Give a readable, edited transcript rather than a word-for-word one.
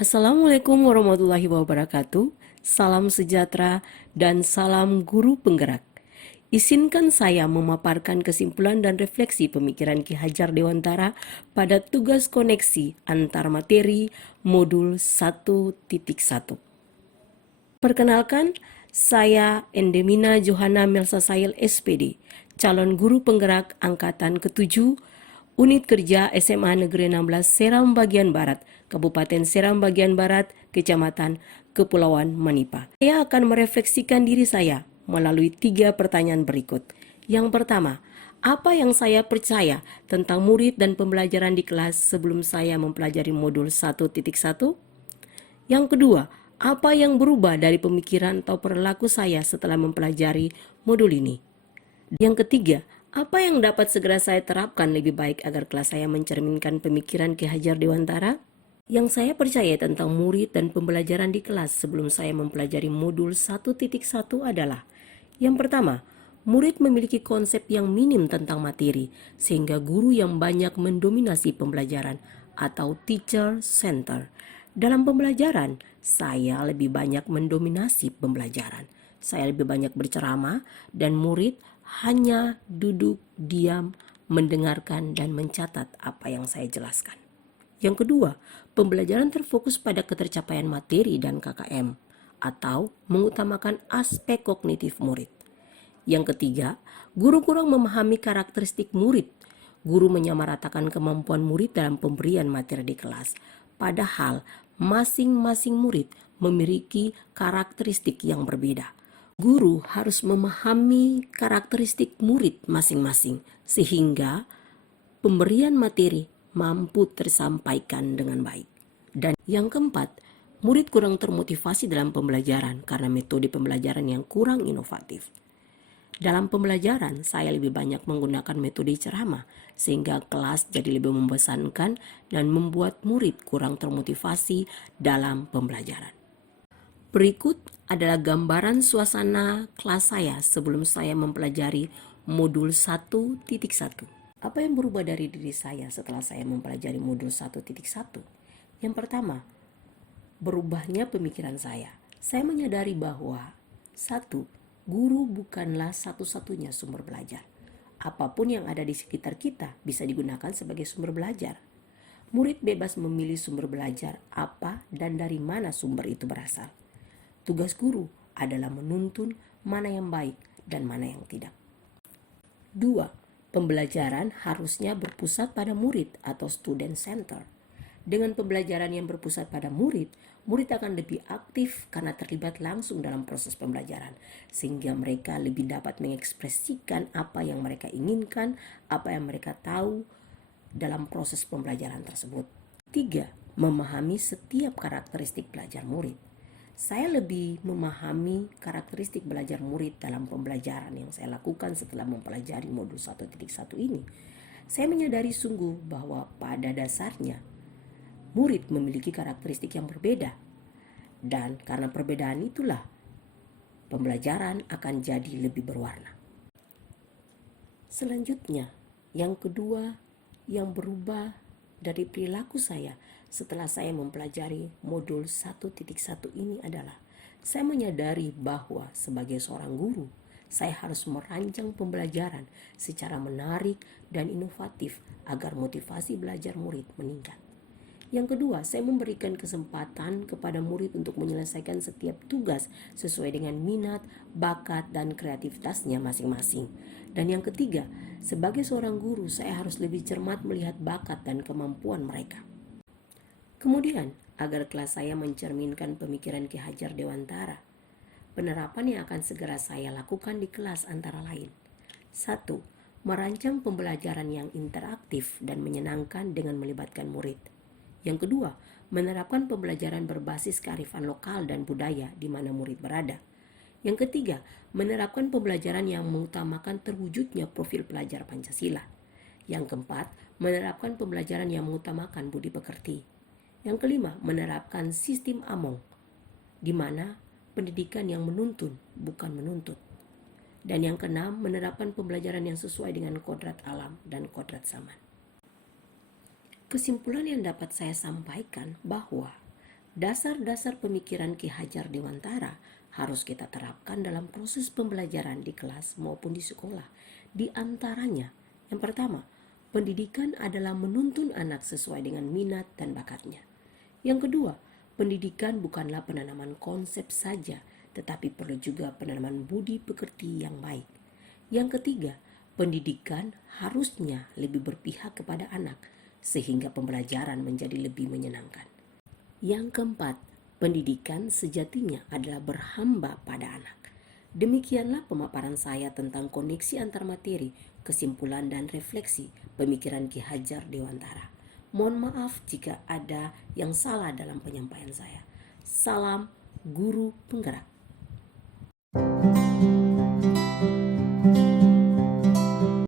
Assalamualaikum warahmatullahi wabarakatuh. Salam sejahtera dan salam guru penggerak. Izinkan saya memaparkan kesimpulan dan refleksi pemikiran Ki Hajar Dewantara pada tugas koneksi antar materi modul 1.1. Perkenalkan, saya Endemina Johanna Melsasail SPD, calon guru penggerak angkatan ke-7, Unit Kerja SMA Negeri 16 Seram Bagian Barat, Kabupaten Seram Bagian Barat, Kecamatan Kepulauan Manipa. Saya akan merefleksikan diri saya melalui 3 pertanyaan berikut. Yang pertama, apa yang saya percaya tentang murid dan pembelajaran di kelas sebelum saya mempelajari modul 1.1? Yang kedua, apa yang berubah dari pemikiran atau perilaku saya setelah mempelajari modul ini? Yang ketiga, apa yang dapat segera saya terapkan lebih baik agar kelas saya mencerminkan pemikiran Ki Hajar Dewantara? Yang saya percaya tentang murid dan pembelajaran di kelas sebelum saya mempelajari modul 1.1 adalah: yang pertama, murid memiliki konsep yang minim tentang materi, sehingga guru yang banyak mendominasi pembelajaran atau teacher center. Dalam pembelajaran, saya lebih banyak mendominasi pembelajaran. Saya lebih banyak berceramah dan murid hanya duduk diam, mendengarkan dan mencatat apa yang saya jelaskan. Yang kedua, pembelajaran terfokus pada ketercapaian materi dan KKM atau mengutamakan aspek kognitif murid. Yang ketiga, guru kurang memahami karakteristik murid. Guru menyamaratakan kemampuan murid dalam pemberian materi di kelas, padahal masing-masing murid memiliki karakteristik yang berbeda. Guru harus memahami karakteristik murid masing-masing sehingga pemberian materi mampu tersampaikan dengan baik. Dan yang keempat, murid kurang termotivasi dalam pembelajaran karena metode pembelajaran yang kurang inovatif. Dalam pembelajaran, saya lebih banyak menggunakan metode ceramah sehingga kelas jadi lebih membosankan dan membuat murid kurang termotivasi dalam pembelajaran. Berikut adalah gambaran suasana kelas saya sebelum saya mempelajari modul 1.1. Apa yang berubah dari diri saya setelah saya mempelajari modul 1.1? Yang pertama, berubahnya pemikiran saya. Saya menyadari bahwa 1. Guru bukanlah satu-satunya sumber belajar. Apapun yang ada di sekitar kita bisa digunakan sebagai sumber belajar. Murid bebas memilih sumber belajar apa dan dari mana sumber itu berasal. Tugas guru adalah menuntun mana yang baik dan mana yang tidak. 2. Pembelajaran harusnya berpusat pada murid atau student center. Dengan pembelajaran yang berpusat pada murid, murid akan lebih aktif karena terlibat langsung dalam proses pembelajaran, sehingga mereka lebih dapat mengekspresikan apa yang mereka inginkan, apa yang mereka tahu dalam proses pembelajaran tersebut. 3. Memahami setiap karakteristik belajar murid. Saya lebih memahami karakteristik belajar murid dalam pembelajaran yang saya lakukan setelah mempelajari modul 1.1 ini. Saya menyadari sungguh bahwa pada dasarnya murid memiliki karakteristik yang berbeda. Dan karena perbedaan itulah pembelajaran akan jadi lebih berwarna. Selanjutnya, yang kedua yang berubah dari perilaku saya setelah saya mempelajari modul 1.1 ini adalah saya menyadari bahwa sebagai seorang guru, saya harus merancang pembelajaran secara menarik dan inovatif agar motivasi belajar murid meningkat. Yang kedua, saya memberikan kesempatan kepada murid untuk menyelesaikan setiap tugas sesuai dengan minat, bakat, dan kreativitasnya masing-masing. Dan yang ketiga, sebagai seorang guru, saya harus lebih cermat melihat bakat dan kemampuan mereka. Kemudian, agar kelas saya mencerminkan pemikiran Ki Hajar Dewantara, penerapan yang akan segera saya lakukan di kelas antara lain: 1. Merancang pembelajaran yang interaktif dan menyenangkan dengan melibatkan murid. Yang kedua, menerapkan pembelajaran berbasis kearifan lokal dan budaya di mana murid berada. Yang ketiga, menerapkan pembelajaran yang mengutamakan terwujudnya profil pelajar Pancasila. Yang keempat, menerapkan pembelajaran yang mengutamakan budi pekerti. Yang kelima, menerapkan sistem Among, di mana pendidikan yang menuntun bukan menuntut. Dan yang keenam, menerapkan pembelajaran yang sesuai dengan kodrat alam dan kodrat zaman. Kesimpulan yang dapat saya sampaikan bahwa dasar-dasar pemikiran Ki Hajar Dewantara harus kita terapkan dalam proses pembelajaran di kelas maupun di sekolah. Di antaranya, yang pertama, pendidikan adalah menuntun anak sesuai dengan minat dan bakatnya. Yang kedua, pendidikan bukanlah penanaman konsep saja, tetapi perlu juga penanaman budi pekerti yang baik. Yang ketiga, pendidikan harusnya lebih berpihak kepada anak, sehingga pembelajaran menjadi lebih menyenangkan. Yang keempat, pendidikan sejatinya adalah berhamba pada anak. Demikianlah pemaparan saya tentang koneksi antar materi, kesimpulan dan refleksi pemikiran Ki Hajar Dewantara. Mohon maaf jika ada yang salah dalam penyampaian saya. Salam Guru Penggerak.